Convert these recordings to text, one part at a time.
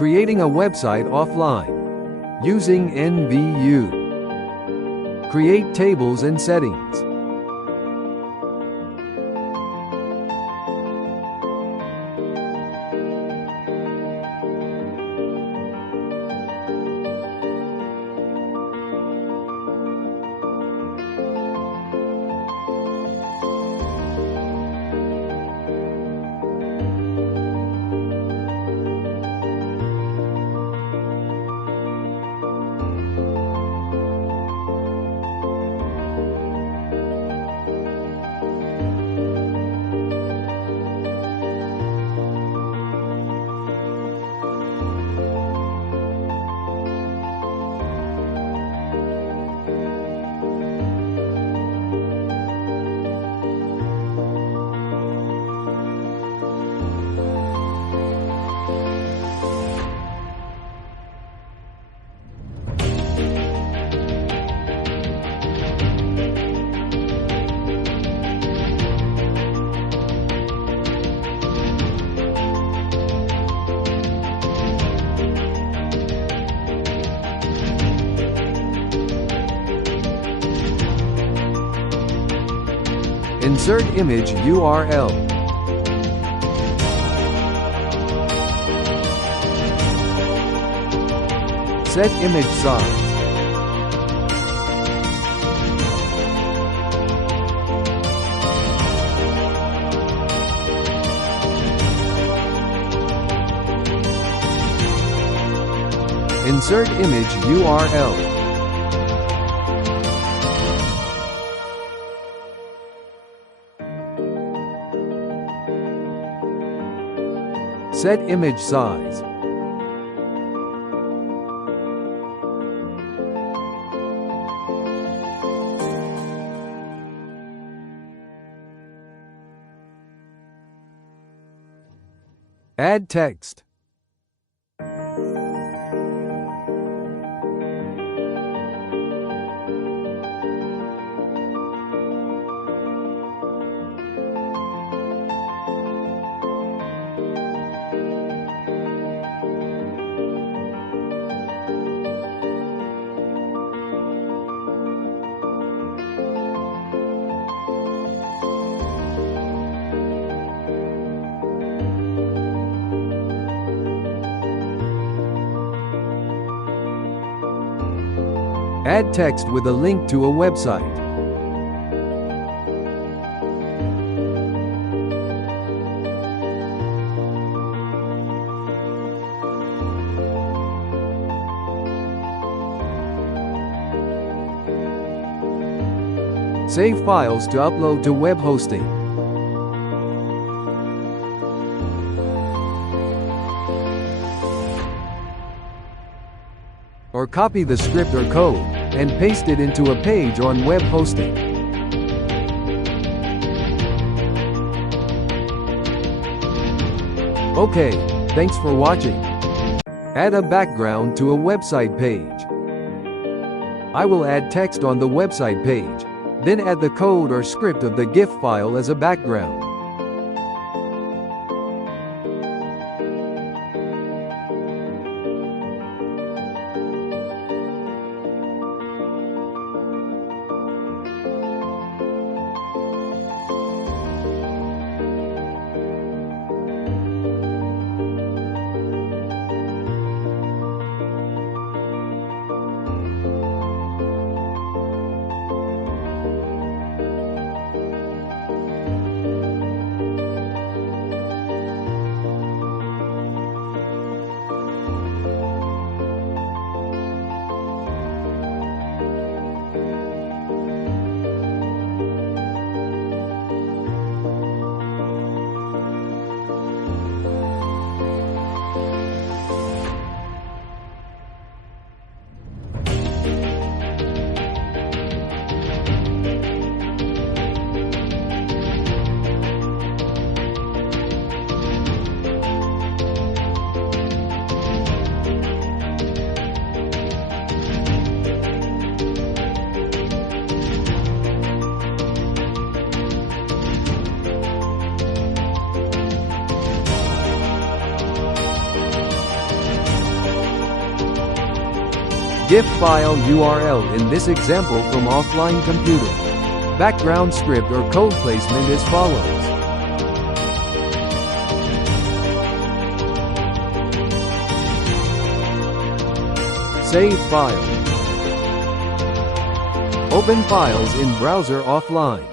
Creating a website offline. Using NVU. Create tables and settings. Insert image URL. Set image size. Insert image URL. Set image size. Add text. Add text with a link to a website. Save files to upload to web hosting. Or copy the script or code and paste it into a page on web hosting. Okay, thanks for watching. Add a background to a website page. I will add text on the website page, then add the code or script of the GIF file as a background. GIF file URL in this example from offline computer. Background script or code placement as follows. Save file. Open files in browser offline.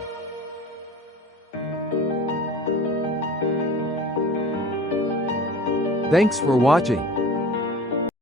Thanks for watching.